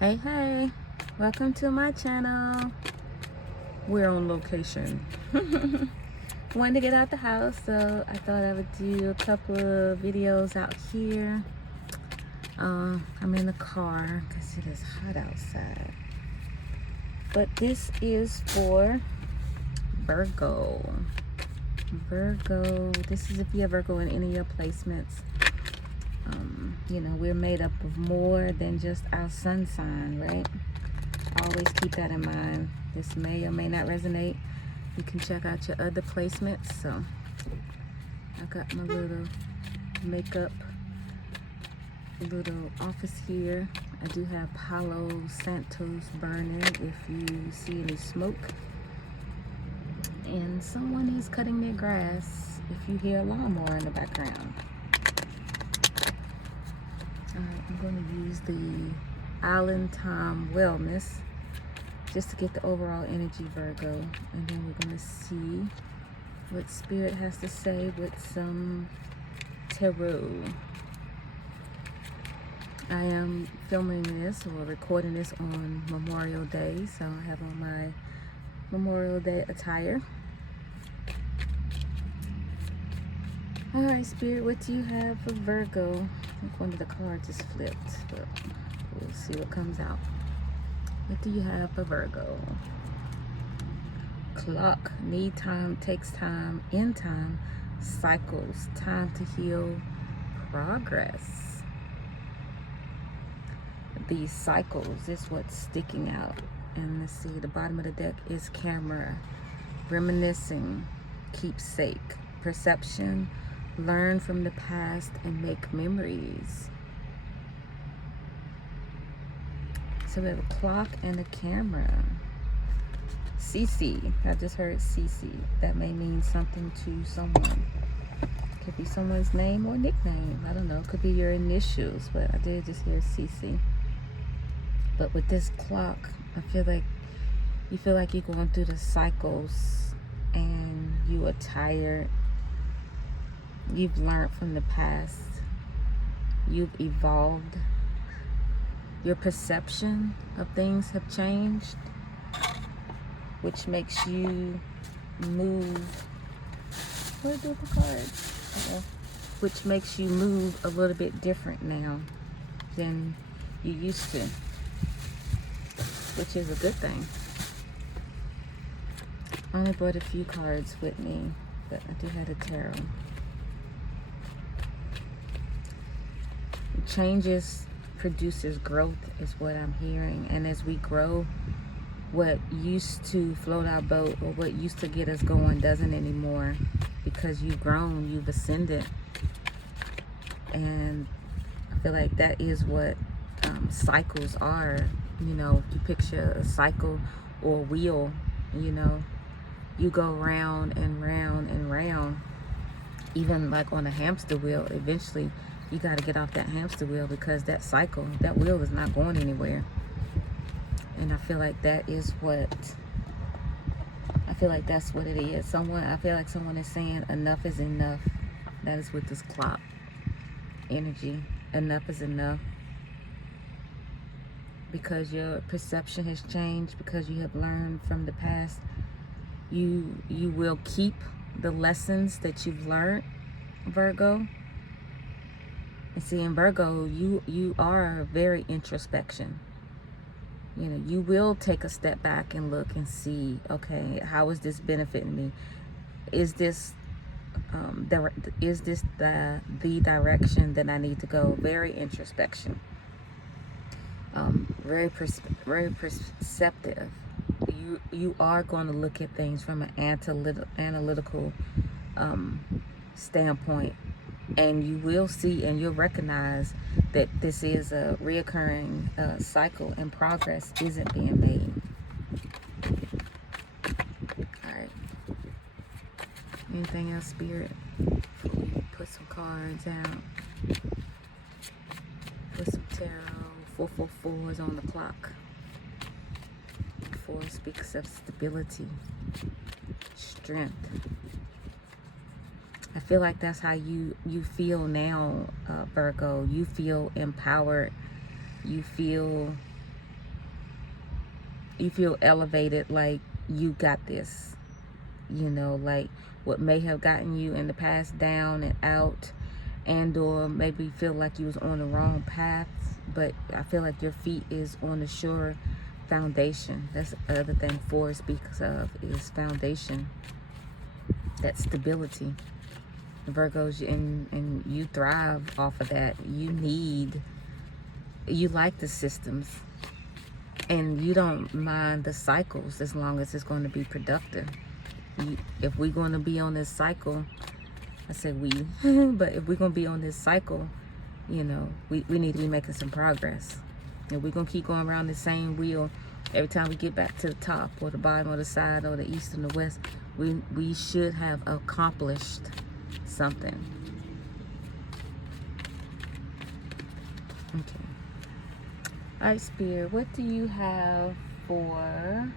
Hey, welcome to my channel. We're on location. Wanted to get out the house, so I thought I would do a couple of videos out here. I'm in the car because it is hot outside. But this is for Virgo. Virgo, this is if you have Virgo in any of your placements. You know, we're made up of more than just our sun sign, right? Always keep that in mind. This may or may not resonate. You can check out your other placements. So I got my little makeup little office here. I do have Palo Santos burning if you see any smoke. And someone is cutting their grass if you hear a lawnmower in the background. Alright, I'm going to use the Island Time Wellness just to get the overall energy, Virgo. And then we're going to see what Spirit has to say with some tarot. I am filming this or recording this on Memorial Day, so I have on my Memorial Day attire. Alright, Spirit, what do you have for Virgo? I think one of the cards just flipped, but we'll see what comes out. What do you have for Virgo? Clock, need time, takes time, end time, cycles, time to heal, progress. These cycles is what's sticking out. And let's see, the bottom of the deck is camera, reminiscing, keepsake, perception, learn from the past and make memories. So we have a clock and a camera. CC, I just heard CC. That may mean something to someone. Could be someone's name or nickname. I don't know. Could be your initials, but I did just hear CC. But with this clock, I feel like you feel like you're going through the cycles and you are tired. You've learned from the past. You've evolved. Your perception of things have changed, which makes you move. What are the cards? Which makes you move a little bit different now than you used to, which is a good thing. I only brought a few cards with me, but I do have a tarot. Changes produces growth is what I'm hearing, and as we grow, what used to float our boat or what used to get us going doesn't anymore, because you've grown, you've ascended. And I feel like that is what cycles are. You know, if you picture a cycle or a wheel, you know, you go round and round and round. Even like on a hamster wheel, eventually you got to get off that hamster wheel, because that cycle, that wheel is not going anywhere. And I feel like that is what, I feel like that's what it is. I feel like someone is saying enough is enough. That is with this clock energy. Enough is enough. Because your perception has changed, because you have learned from the past. You will keep the lessons that you've learned, Virgo. And see, in Virgo, you are very introspection. You know, you will take a step back and look and see, okay, how is this benefiting me? Is this the direction that I need to go? Very introspection. Very perceptive. You are going to look at things from an analytical standpoint, and you will see and you'll recognize that this is a reoccurring cycle, and progress isn't being made. All right. Anything else, Spirit? Before we put some cards out. Put some tarot. 444 is on the clock. 4 speaks of stability, strength. I feel like that's how you feel now, Virgo. You feel empowered. You feel you feel elevated, like you got this, you know, like what may have gotten you in the past down and out, and or maybe feel like you was on the wrong path, but I feel like your feet is on the sure foundation. That's the other thing 4 speaks of, is foundation, that stability. Virgos, and you thrive off of that. You like the systems, and you don't mind the cycles as long as it's going to be productive. If we're going to be on this cycle, I said we, but if we're going to be on this cycle, you know, we need to be making some progress. And we're going to keep going around the same wheel every time we get back to the top or the bottom or the side or the east and the west. We should have accomplished something. Okay. All right, Spirit, what do you have for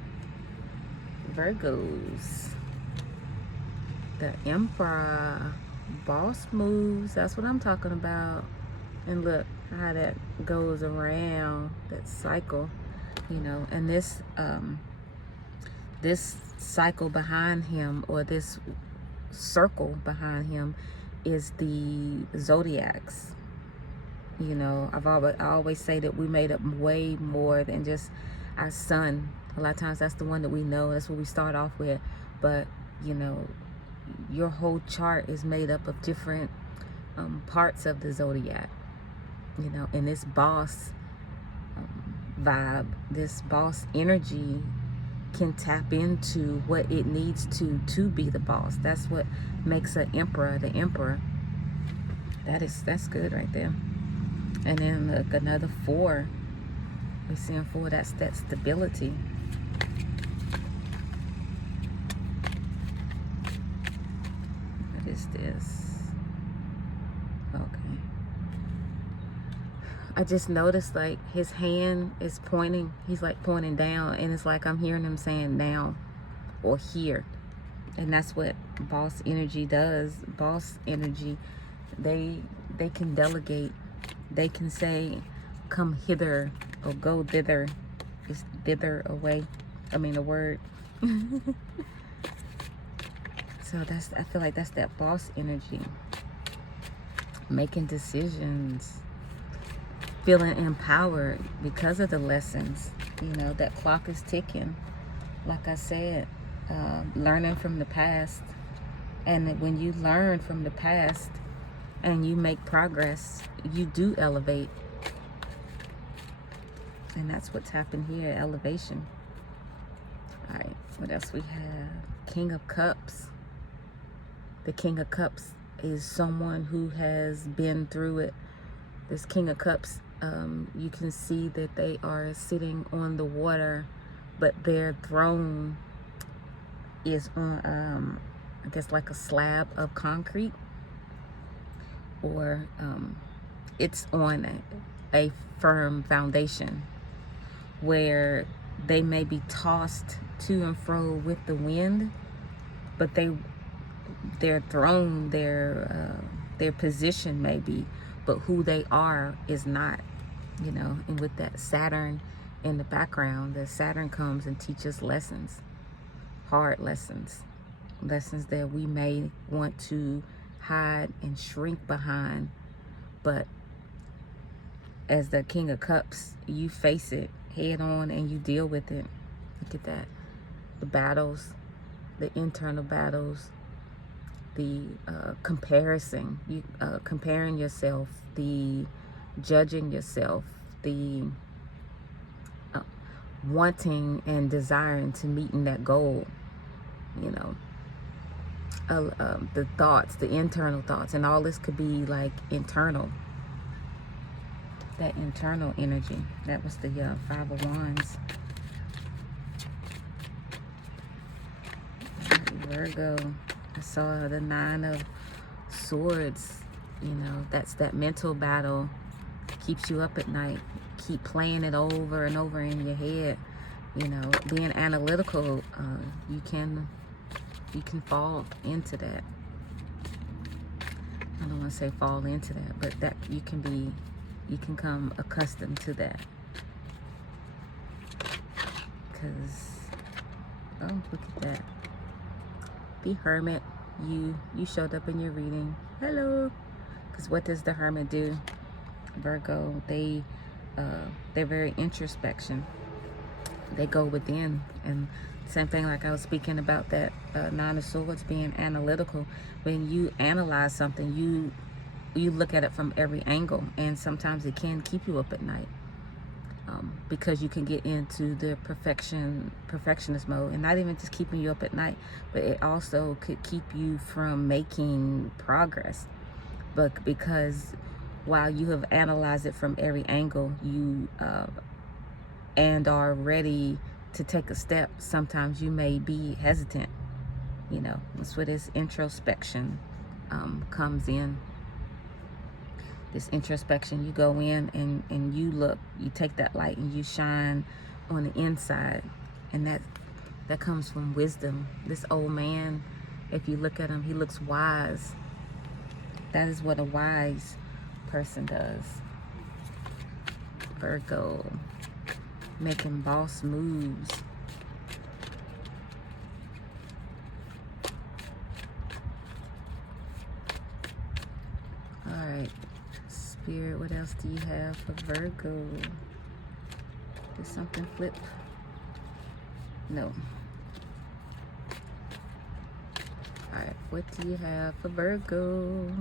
Virgos? The Emperor. Boss moves. That's what I'm talking about. And look how that goes around, that cycle, you know. And this this cycle behind him, or this circle behind him, is the zodiacs. You know, I always say that we made up way more than just our sun. A lot of times that's the one that we know, that's what we start off with. But you know, your whole chart is made up of different parts of the zodiac, you know. And this boss vibe, this boss energy can tap into what it needs to be the boss. That's what makes an emperor the emperor. That's good right there. And then look, another 4. We're seeing 4. That's that stability. What is this? Okay. I just noticed like his hand is pointing. He's like pointing down, and it's like I'm hearing him saying now or here. And that's what boss energy does. Boss energy, they can delegate. They can say, come hither or go thither. It's thither away. I mean, the word. So I feel like that's that boss energy. Making decisions. Feeling empowered because of the lessons. You know, that clock is ticking. Like I said, learning from the past. And when you learn from the past and you make progress, you do elevate. And that's what's happened here, elevation. All right, what else we have? King of Cups. The King of Cups is someone who has been through it. This King of Cups, you can see that they are sitting on the water, but their throne is on, I guess, like a slab of concrete, or it's on a firm foundation where they may be tossed to and fro with the wind, but their throne, their position may be, but who they are is not, you know. And with that Saturn in the background, the Saturn comes and teaches lessons, hard lessons, lessons that we may want to hide and shrink behind, but as the King of Cups, you face it head on and you deal with it. Look at that. The battles, the internal battles, the comparison, comparing yourself, the judging yourself, the wanting and desiring to meet in that goal, you know. The thoughts, the internal thoughts, and all this could be like internal. That internal energy. That was the 5 of Wands. Virgo. I saw the 9 of Swords. You know, that's that mental battle. Keeps you up at night. Keep playing it over and over in your head. You know, being analytical, you can fall into that. I don't want to say fall into that, but that you can come accustomed to that. because, oh, look at that. The Hermit, you showed up in your reading. Hello. Because what does the Hermit do? Virgo, they're very introspection. They go within, and same thing like I was speaking about that Nine of Swords being analytical. When you analyze something, you look at it from every angle, and sometimes it can keep you up at night, because you can get into the perfectionist mode, and not even just keeping you up at night, but it also could keep you from making progress. But because while you have analyzed it from every angle, you and are ready to take a step, sometimes you may be hesitant. That's where this introspection comes in. This introspection, you go in and you look, you take that light and you shine on the inside, and that comes from wisdom. This old man, if you look at him, he looks wise. That is what a wise person does. Virgo, making boss moves. All right, Spirit, what else do you have for Virgo? Did something flip? No. All right, what do you have for Virgo?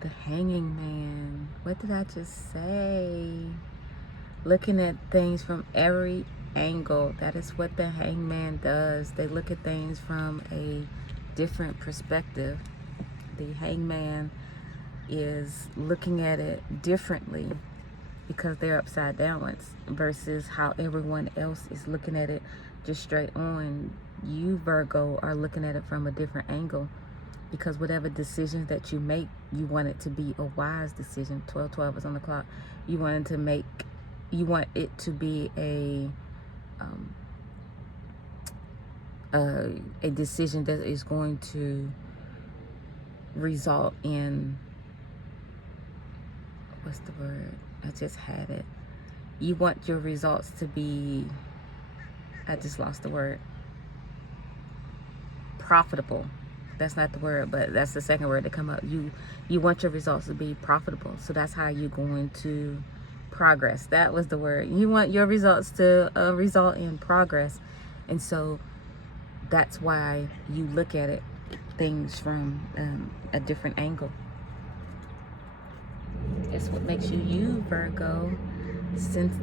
The Hanging Man. What did I just say? Looking at things from every angle. That is what the Hangman does. They look at things from a different perspective. The Hangman is looking at it differently because they're upside downwards versus how everyone else is looking at it just straight on. You, Virgo, are looking at it from a different angle, because whatever decisions that you make, you want it to be a wise decision. 12:12 is on the clock. You want it to be a decision that is going to result in, what's the word? I just had it. You want your results to be, I just lost the word. Profitable. That's not the word, but that's the second word to come up. You want your results to be profitable. So that's how you're going to progress. That was the word. You want your results to result in progress. And so that's why you look at it, things from a different angle. It's what makes you you, Virgo. Since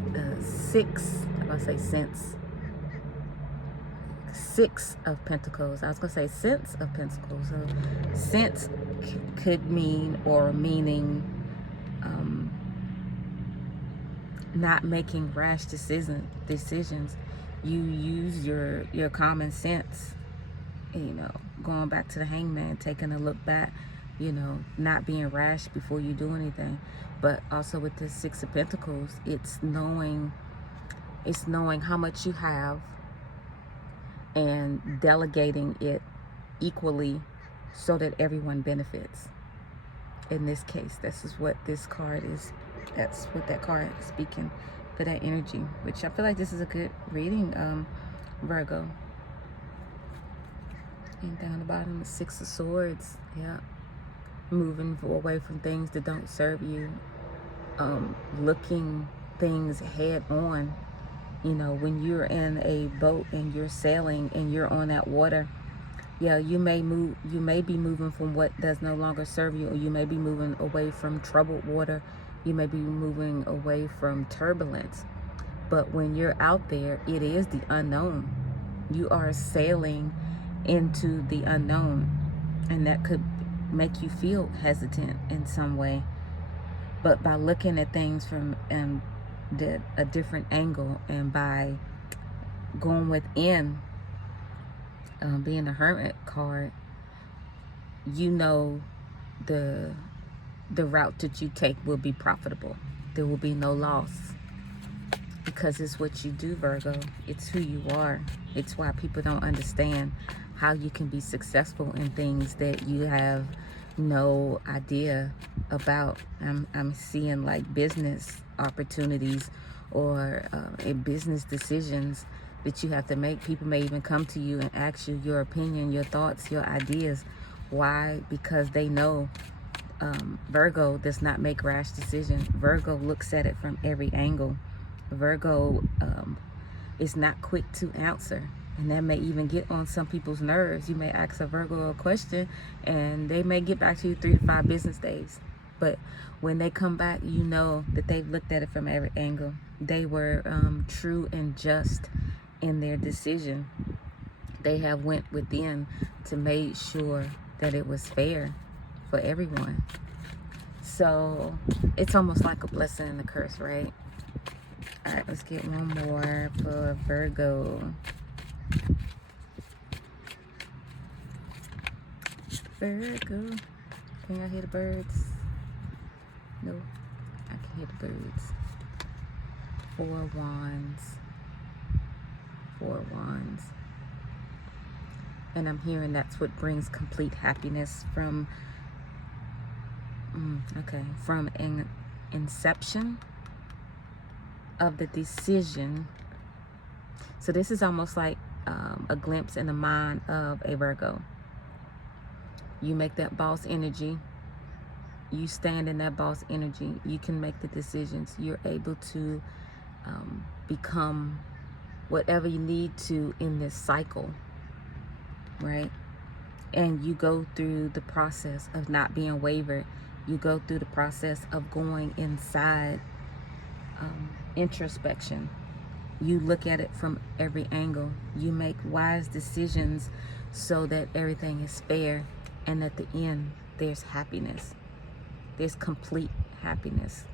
Six of Pentacles. I was gonna say sense of Pentacles. So sense could mean, or meaning, not making rash decisions. You use your common sense. Going back to the Hangman, taking a look back. Not being rash before you do anything. But also with the Six of Pentacles, it's knowing how much you have and delegating it equally so that everyone benefits. In this case, this is what this card is. That's what that card is speaking for, that energy, which I feel like this is a good reading, Virgo. And down the bottom, the Six of Swords. Yeah. Moving away from things that don't serve you. Looking things head on. When you're in a boat and you're sailing and you're on that water, yeah, you may be moving from what does no longer serve you, or you may be moving away from troubled water. You may be moving away from turbulence. But when you're out there, it is the unknown. You are sailing into the unknown, and that could make you feel hesitant in some way. But by looking at things from a different angle, and by going within, being a Hermit card, the route that you take will be profitable. There will be no loss, because it's what you do, Virgo. It's who you are. It's why people don't understand how you can be successful in things that you have no idea about. I'm seeing like business opportunities or in business decisions that you have to make. People may even come to you and ask you your opinion, your thoughts, your ideas. Why? Because they know Virgo does not make rash decisions. Virgo looks at it from every angle. Virgo is not quick to answer, and that may even get on some people's nerves. You may ask a Virgo a question and they may get back to you 3 to 5 business days, but when they come back, you know that they've looked at it from every angle. They were true and just in their decision. They have went within to make sure that it was fair for everyone. So it's almost like a blessing and a curse, right? All right, let's get one more for Virgo. Virgo. Can y'all hear the birds? No, I can hear the birds. 4 wands. 4 wands. And I'm hearing that's what brings complete happiness from, from an inception of the decision. So this is almost like a glimpse in the mind of a Virgo. You make that boss energy. You stand in that boss energy. You can make the decisions. You're able to become whatever you need to in this cycle, right? And you go through the process of not being wavered. You go through the process of going inside, introspection. You look at it from every angle. You make wise decisions so that everything is fair, and at the end there's happiness. There's complete happiness.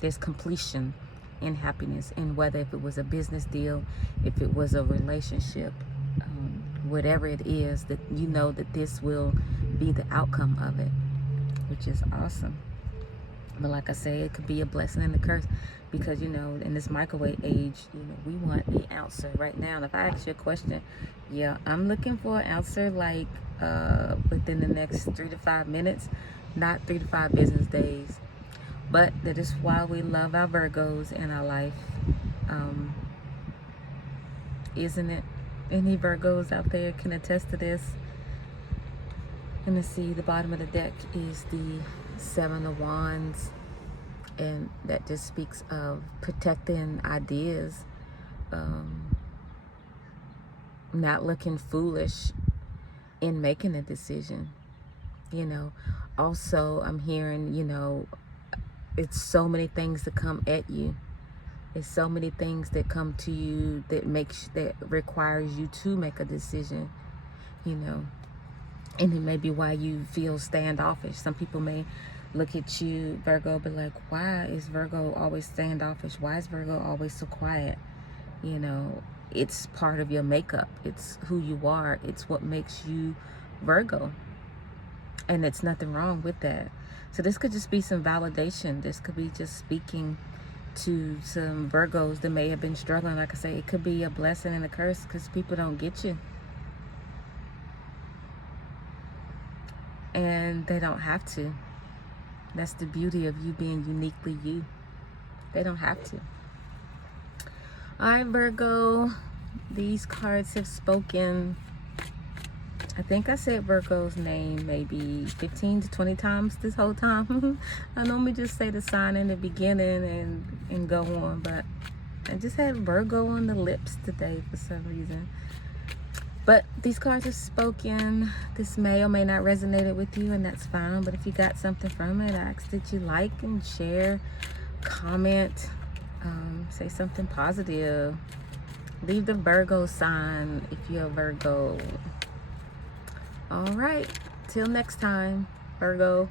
There's completion in happiness. And whether if it was a business deal, if it was a relationship, whatever it is, that you know that this will be the outcome of it, which is awesome. But like I say, it could be a blessing and a curse, because you know, in this microwave age, you know, we want the answer right now. And if I ask you a question, yeah, I'm looking for an answer like within the next 3 to 5 minutes, not 3 to 5 business days. But that is why we love our Virgos in our life, isn't it? Any Virgos out there can attest to this. And let's see, the bottom of the deck is the 7 of Wands, and that just speaks of protecting ideas, not looking foolish in making a decision. You know, also I'm hearing, you know, it's so many things that come at you. It's so many things that come to you that requires you to make a decision, you know. And it may be why you feel standoffish. Some people may look at you, Virgo, be like, why is Virgo always standoffish? Why is Virgo always so quiet? You know, it's part of your makeup. It's who you are. It's what makes you Virgo. And it's nothing wrong with that. So this could just be some validation. This could be just speaking to some Virgos that may have been struggling. Like I say, it could be a blessing and a curse, because people don't get you. And they don't have to. That's the beauty of you being uniquely you. They don't have to. All right, Virgo, these cards have spoken. I think I said Virgo's name maybe 15 to 20 times this whole time. I normally just say the sign in the beginning and go on, but I just had Virgo on the lips today for some reason. But these cards have spoken. This may or may not resonate with you, and that's fine. But if you got something from it, I ask that you like and share, comment, say something positive. Leave the Virgo sign if you're a Virgo. All right, till next time, Virgo.